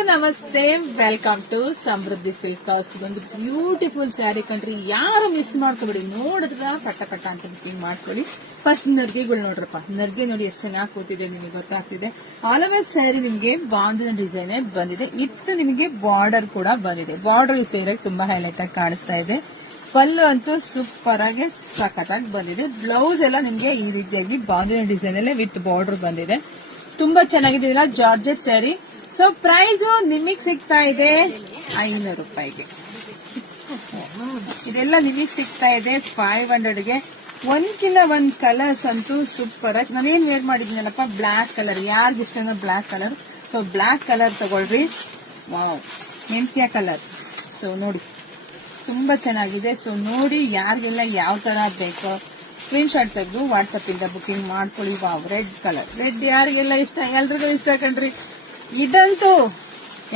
ನಮಸ್ತೆ, welcome to Samruddhi silk house. ಒಂದು beautiful saree ಕಂಡ್ರಿ, ಯಾರು ಮಿಸ್ ಮಾಡ್ಕೊಬೇಡಿ. ನೋಡಿದ್ರ ಪಟ ಪಟ ಅಂತ ಬುಕಿಂಗ್ ಮಾಡ್ಕೊಳ್ಳಿ. ಫಸ್ಟ್ ನರ್ಗಿಗಳು ನೋಡ್ರಪ್ಪ, ನರ್ಗೆ ನೋಡಿ ಎಷ್ಟು ಚೆನ್ನಾಗಿ ಕೂತಿದೆ, ನಿಮಗೆ ಗೊತ್ತಾಗ್ತಿದೆ. ಆಲ್ ಓವರ್ ಸ್ಯಾರಿ ನಿಮ್ಗೆ ಬಾಂದಿನ ಡಿಸೈನ್ ಬಂದಿದೆ. ಇತ್ತು ನಿಮಗೆ ಬಾರ್ಡರ್ ಕೂಡ ಬಂದಿದೆ. ಬಾರ್ಡರ್ ಈ ಸೀರೆಗೆ ತುಂಬಾ ಹೈಲೈಟ್ ಆಗಿ ಕಾಣಿಸ್ತಾ ಇದೆ. ಪಲ್ಲು ಅಂತೂ ಸೂಪರ್ ಆಗಿ ಸಖತ್ತಾಗಿ ಬಂದಿದೆ. ಬ್ಲೌಸ್ ಎಲ್ಲ ನಿಮ್ಗೆ ಈ ರೀತಿಯಾಗಿ ಬಾಂದಿನ ಡಿಸೈನ್ ಅಲ್ಲೇ ವಿತ್ ಬಾರ್ಡರ್ ಬಂದಿದೆ. ತುಂಬಾ ಚೆನ್ನಾಗಿದೆ. ಜಾರ್ಜೆಟ್ ಸ್ಯಾರಿ. ಸೊ ಪ್ರೈಸ್ ನಿಮಗ್ ಸಿಗ್ತಾ ಇದೆ 500 ರೂಪಾಯಿಗೆ. ಇದೆಲ್ಲ ನಿಮಗ್ ಸಿಗ್ತಾ ಇದೆ 500ಗೆ. ಒಂದ್ಕಿನ್ನ ಒಂದ್ ಕಲರ್ಸ್ ಅಂತೂ ಸೂಪರ್ ಆಗಿ. ನಾನೇನ್ ವೇರ್ ಮಾಡಿದ್ದೀನಲ್ಲಪ್ಪ, ಬ್ಲಾಕ್ ಕಲರ್. ಯಾರಿಗಿಷ್ಟ black colour, so black colour ತಗೊಳ್ರಿ. ವಾವ್, ಮೆಂತ್ಯ ಕಲರ್. ಸೊ ನೋಡಿ, ತುಂಬಾ ಚೆನ್ನಾಗಿದೆ. ಸೊ ನೋಡಿ, ಯಾರಿಗೆಲ್ಲ ಯಾವ ತರ ಬೇಕೋ ಸ್ಕ್ರೀನ್ ಶಾಟ್ ತೆಗೆದು ವಾಟ್ಸಪ್ ಇಂದ ಬುಕಿಂಗ್ ಮಾಡ್ಕೊಳ್ಳಿ. Wow, red colour. ರೆಡ್ ಯಾರಿಗೆಲ್ಲ ಇಷ್ಟ, ಎಲ್ರಿಗೂ ಇಷ್ಟ ಕಣ್ರಿ. ಇದಂತೂ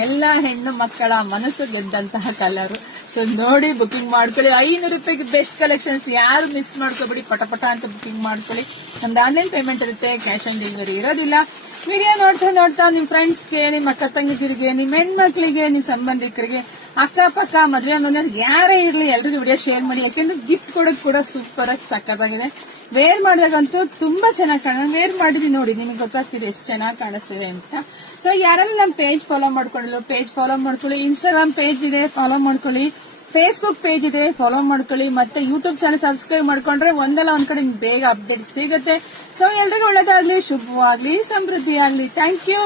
ಎಲ್ಲಾ ಹೆಣ್ಣು ಮಕ್ಕಳ ಮನಸ್ಸು ಗೆದ್ದಂತಹ ಕಲರ್. ಸೊ ನೋಡಿ, ಬುಕಿಂಗ್ ಮಾಡ್ಕೊಳ್ಳಿ. 500 ರೂಪಾಯಿಗೆ ಬೆಸ್ಟ್ ಕಲೆಕ್ಷನ್ಸ್. ಯಾರು ಮಿಸ್ ಮಾಡ್ಕೋಬೇಡಿ, ಪಟ ಅಂತ ಬುಕಿಂಗ್ ಮಾಡ್ಕೊಳ್ಳಿ. ನಮ್ದು ಆನ್ಲೈನ್ ಪೇಮೆಂಟ್ ಇರುತ್ತೆ, ಕ್ಯಾಶ್ ಆನ್ ಡೆಲಿವರಿ ಇರೋದಿಲ್ಲ. ವಿಡಿಯೋ ನೋಡ್ತಾ ನಿಮ್ ಫ್ರೆಂಡ್ಸ್ಗೆ, ನಿಮ್ ಅಕ್ಕ ತಂಗಿದಿರಿಗೆ, ನಿಮ್ ಹೆಣ್ಮಕ್ಳಿಗೆ, ನಿಮ್ ಸಂಬಂಧಿಕರಿಗೆ, ಅಕ್ಕಪಕ್ಕ ಮದ್ವೆ ಅನ್ನೋದ್ರೆ ಯಾರೇ ಇರ್ಲಿ ಎಲ್ರಿಗೂ ವಿಡಿಯೋ ಶೇರ್ ಮಾಡಿ. ಯಾಕೆಂದ್ರೆ ಗಿಫ್ಟ್ ಕೊಡೋದು ಕೂಡ ಸೂಪರ್ ಆಗಿ ಸಕ್ಕತ್ತಾಗಿದೆ. ವೇರ್ ಮಾಡಿದಾಗಂತೂ ತುಂಬಾ ಚೆನ್ನಾಗಿ ವೇರ್ ಮಾಡಿದೀನಿ ನೋಡಿ, ನಿಮ್ಗೆ ಗೊತ್ತಾಗ್ತಿದೆ ಎಷ್ಟು ಚೆನ್ನಾಗಿ ಕಾಣಿಸ್ತಿದೆ ಅಂತ. ಸೊ ಯಾರೆಲ್ಲ ನಮ್ ಪೇಜ್ ಫಾಲೋ ಮಾಡ್ಕೊಳ್ಳಿ, ಪೇಜ್ ಫಾಲೋ ಮಾಡ್ಕೊಳ್ಳಿ. ಇನ್ಸ್ಟಾಗ್ರಾಮ್ ಪೇಜ್ ಇದೆ, ಫಾಲೋ ಮಾಡ್ಕೊಳ್ಳಿ. ಫೇಸ್ಬುಕ್ ಪೇಜ್ ಇದೆ, ಫಾಲೋ ಮಾಡ್ಕೊಳ್ಳಿ. ಮತ್ತೆ ಯೂಟ್ಯೂಬ್ ಚಾನಲ್ ಸಬ್ಸ್ಕ್ರೈಬ್ ಮಾಡ್ಕೊಂಡ್ರೆ ಒಂದಲ್ಲ ಒಂದ್ ಕಡೆ ಬೇಗ ಅಪ್ಡೇಟ್ ಸಿಗುತ್ತೆ. ಸೊ ಎಲ್ರಿಗೂ ಒಳ್ಳೇದಾಗ್ಲಿ, ಶುಭವಾಗ್ಲಿ, ಸಮೃದ್ಧಿ ಆಗ್ಲಿ. Thank you.